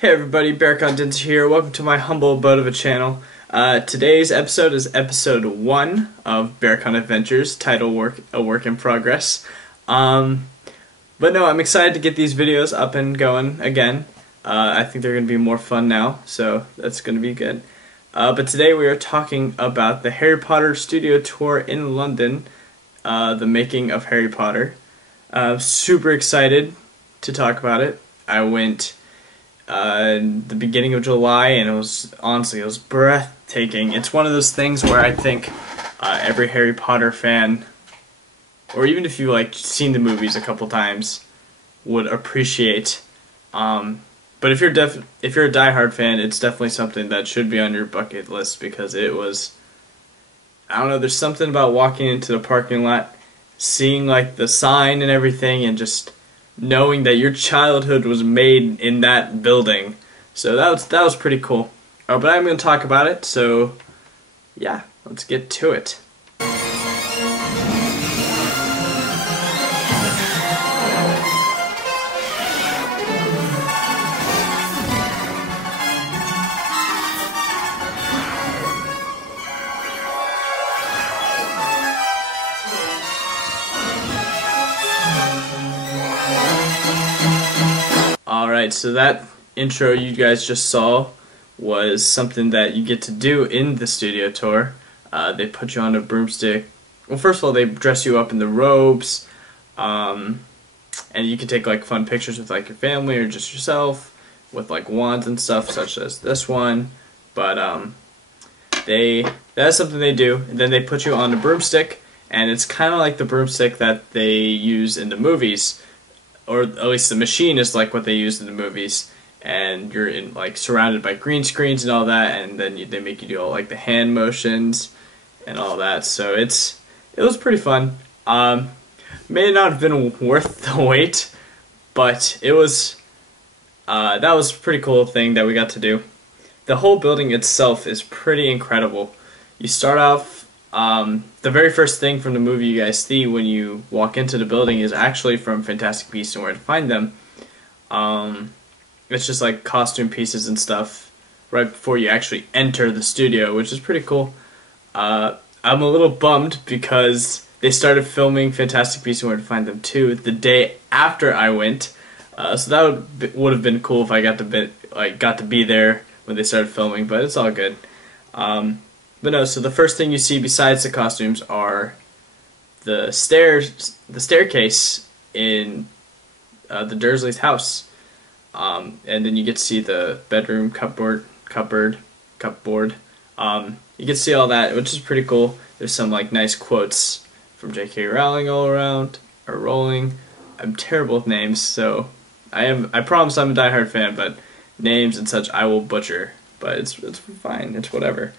Hey everybody, Berkan Dincer here. Welcome to my humble abode of a channel. Today's episode is episode 1 of Berkan Adventures, title A Work in Progress. But no, I'm excited to get these videos up and going again. I think they're going to be more fun now, so that's going to be good. But today we are talking about the Harry Potter studio tour in London, the making of Harry Potter. Super excited to talk about it. I went the beginning of July, and it was breathtaking. It's one of those things where I think every Harry Potter fan, or even if you seen the movies a couple times, would appreciate. But if you're a diehard fan, it's definitely something that should be on your bucket list, because it was, I don't know, there's something about walking into the parking lot, seeing the sign and everything, and just knowing that your childhood was made in that building. So that was pretty cool. But I'm going to talk about it, so yeah, let's get to it. Alright, so that intro you guys just saw was something that you get to do in the studio tour. They put you on a broomstick. Well, first of all, they dress you up in the robes, and you can take fun pictures with your family or just yourself with wands and stuff, such as this one. But that's something they do, and then they put you on a broomstick, and it's kind of like the broomstick that they use in the movies. Or at least the machine is like what they used in the movies, and you're in surrounded by green screens and all that, and then they make you do all the hand motions and all that. So it was pretty fun. May not have been worth the wait, but it was that was a pretty cool thing that we got to do. The whole building itself is pretty incredible. You start off. The very first thing from the movie you guys see when you walk into the building is actually from Fantastic Beasts and Where to Find Them. It's just costume pieces and stuff right before you actually enter the studio, which is pretty cool. I'm a little bummed because they started filming Fantastic Beasts and Where to Find Them 2 the day after I went. So that would have been cool if I got to be there when they started filming, but it's all good. But no, so the first thing you see besides the costumes are the staircase in the Dursleys' house, and then you get to see the bedroom cupboard. You get to see all that, which is pretty cool. There's some nice quotes from J.K. Rowling all around, or Rowling. I'm terrible with names, so I promise I'm a diehard fan, but names and such I will butcher. But it's fine. It's whatever.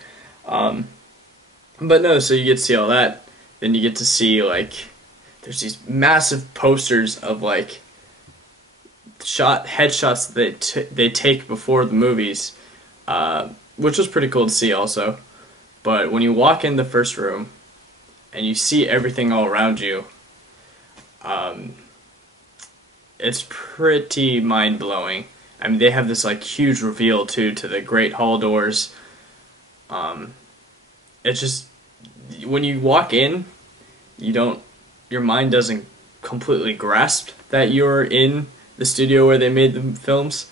But no, so you get to see all that. Then you get to see there's these massive posters of headshots that they take before the movies, which was pretty cool to see also. But when you walk in the first room and you see everything all around you, it's pretty mind-blowing. I mean, they have this huge reveal too to the Great Hall doors. It's just, when you walk in, your mind doesn't completely grasp that you're in the studio where they made the films,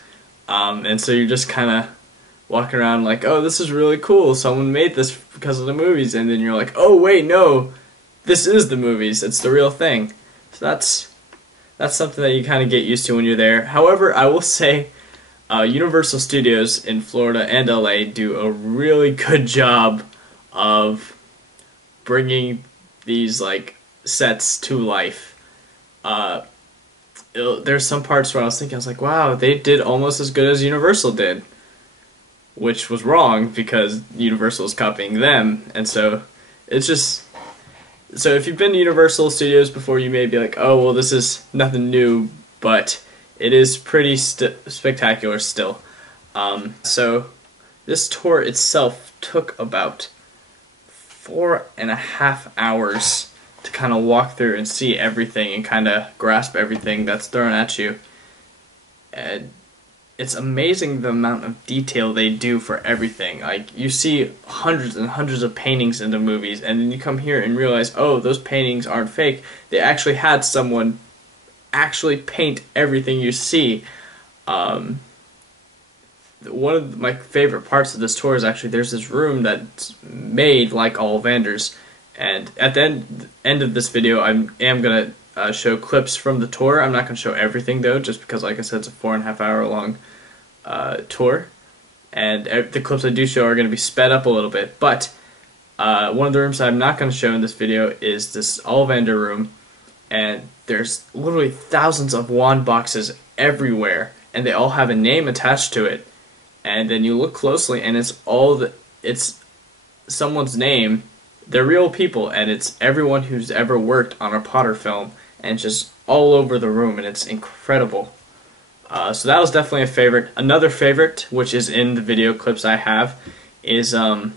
and so you're just kind of walking around oh, this is really cool, someone made this because of the movies, and then you're oh wait, no, this is the movies, it's the real thing. So that's something that you kind of get used to when you're there. However, I will say, Universal Studios in Florida and LA do a really good job of bringing these sets to life. There's some parts where I was thinking, wow, they did almost as good as Universal did, which was wrong because Universal is copying them. And so it's just, so if you've been to Universal Studios before, you may be oh well, this is nothing new, but it is pretty spectacular still. So this tour itself took about 4.5 hours to kind of walk through and see everything and kind of grasp everything that's thrown at you. And it's amazing the amount of detail they do for everything. Like, you see hundreds and hundreds of paintings in the movies, and then you come here and realize, oh, those paintings aren't fake. They actually had someone actually paint everything you see. One of my favorite parts of this tour is actually there's this room that's made like Ollivanders, and at the end of this video I am going to show clips from the tour. I'm not going to show everything though, just because, like I said, it's a 4.5 hour long tour, and the clips I do show are going to be sped up a little bit. But one of the rooms I'm not going to show in this video is this Ollivander room, and there's literally thousands of wand boxes everywhere, and they all have a name attached to it. And then you look closely, and it's someone's name. They're real people, and it's everyone who's ever worked on a Potter film, and just all over the room, and it's incredible. So that was definitely a favorite. Another favorite, which is in the video clips I have, is the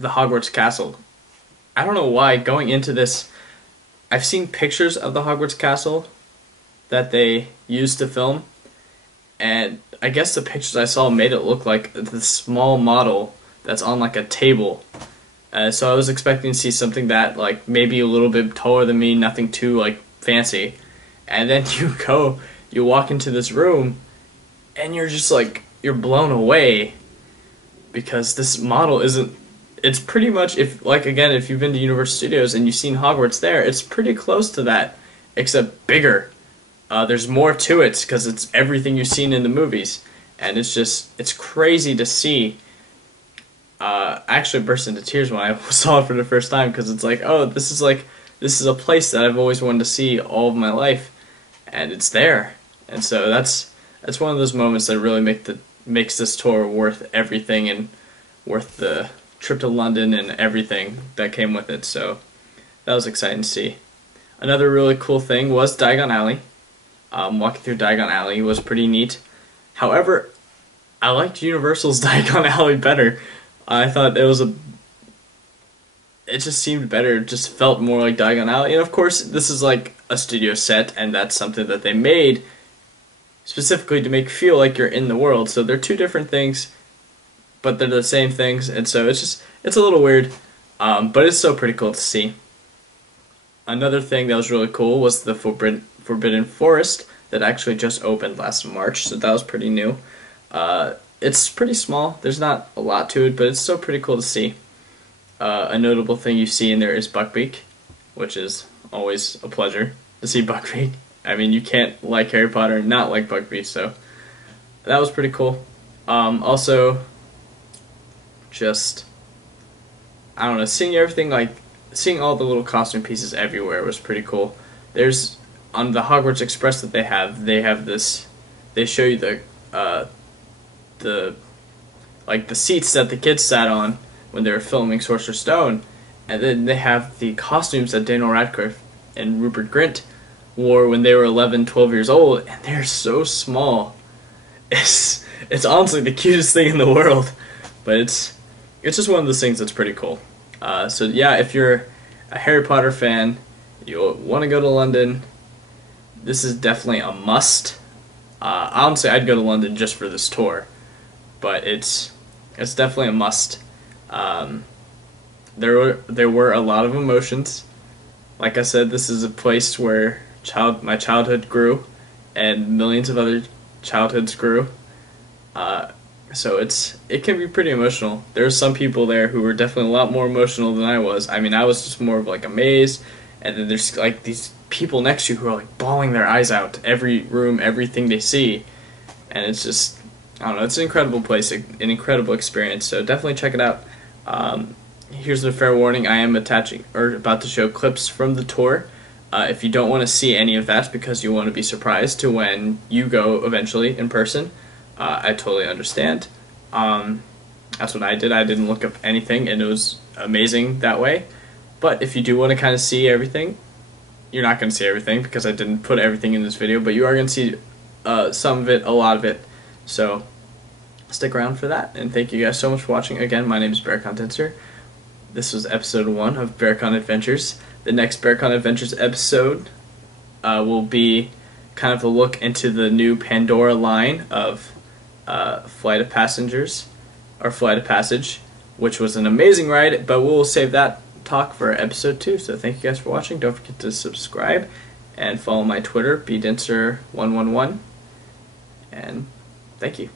Hogwarts Castle. I don't know why, going into this, I've seen pictures of the Hogwarts Castle that they used to film, and I guess the pictures I saw made it look like the small model that's on like a table. So I was expecting to see something that, like, maybe a little bit taller than me, nothing too like fancy. And then you walk into this room, and you're just like, you're blown away, because this model isn't. It's pretty much, if you've been to Universal Studios and you've seen Hogwarts there, it's pretty close to that, except bigger. There's more to it because it's everything you've seen in the movies, and it's crazy to see. I actually burst into tears when I saw it for the first time, because it's like, oh, this is a place that I've always wanted to see all of my life, and it's there. And so that's one of those moments that really makes this tour worth everything, and worth the trip to London and everything that came with it. So that was exciting to see. Another really cool thing was Diagon Alley. Walking through Diagon Alley was pretty neat. However, I liked Universal's Diagon Alley better. I thought it just seemed better. It just felt more like Diagon Alley. And of course, this is like a studio set, and that's something that they made specifically to make you feel like you're in the world. So they're two different things, but they're the same things. And so it's a little weird, but it's still pretty cool to see. Another thing that was really cool was the Forbidden Forest that actually just opened last March, so that was pretty new. It's pretty small, there's not a lot to it, but it's still pretty cool to see. A notable thing you see in there is Buckbeak, which is always a pleasure to see Buckbeak. I mean, you can't like Harry Potter and not like Buckbeak, so that was pretty cool. Also, just, I don't know, seeing all the little costume pieces everywhere was pretty cool. There's, on the Hogwarts Express that they have this, they show you the seats that the kids sat on when they were filming Sorcerer's Stone, and then they have the costumes that Daniel Radcliffe and Rupert Grint wore when they were 11, 12 years old, and they're so small. It's honestly the cutest thing in the world, but it's just one of those things that's pretty cool. So yeah, if you're a Harry Potter fan, you want to go to London, this is definitely a must. Honestly, I'd go to London just for this tour, but it's definitely a must. There were a lot of emotions. Like I said, this is a place where my childhood grew, and millions of other childhoods grew. So it can be pretty emotional. There's some people there who were definitely a lot more emotional than I was. I mean, I was just more of like amazed, and then there's like these people next to you who are like bawling their eyes out every room, everything they see, and it's just, I don't know, it's an incredible place, an incredible experience. So definitely check it out. Here's a fair warning: I am about to show clips from the tour. If you don't want to see any of that because you want to be surprised to when you go eventually in person, I totally understand. That's what I did. I didn't look up anything, and it was amazing that way. But if you do want to kind of see everything, you're not going to see everything because I didn't put everything in this video, but you are going to see some of it, a lot of it. So stick around for that, and thank you guys so much for watching. Again, my name is Berkan Dincer. This was episode 1 of Berkan Adventures. The next Berkan Adventures episode will be kind of a look into the new Pandora line of Flight of Passengers, or Flight of Passage, which was an amazing ride, but we'll save that talk for episode 2. So thank you guys for watching. Don't forget to subscribe and follow my Twitter, bdincer111, and thank you.